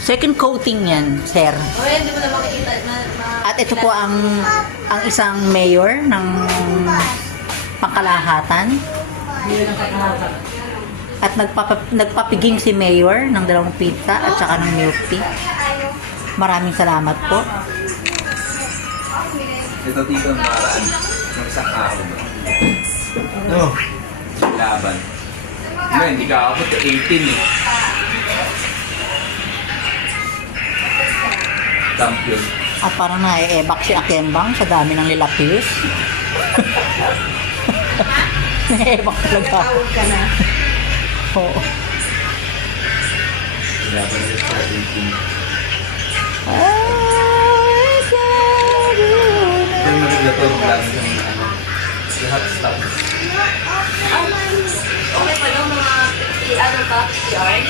Second coating yan, sir. O yan, di mo na makikita. At ito po ang isang mayor ng pangkalahatan. At nagpapiging si mayor ng 2 pizza at saka ng milk tea. Maraming salamat po. Ito dito ang maraan ng isang araw ba? No. Laban. Man, hindi ka abot 18 eh. Champion. At parang naiebak si Akembang sa dami ng nilapis. Naiebak talaga. Tawag ka na. Oo. Laban nila sa 18. Ito yung magagato ng lang ng ano. Lahat stop. Okay pa daw mga 50 hours?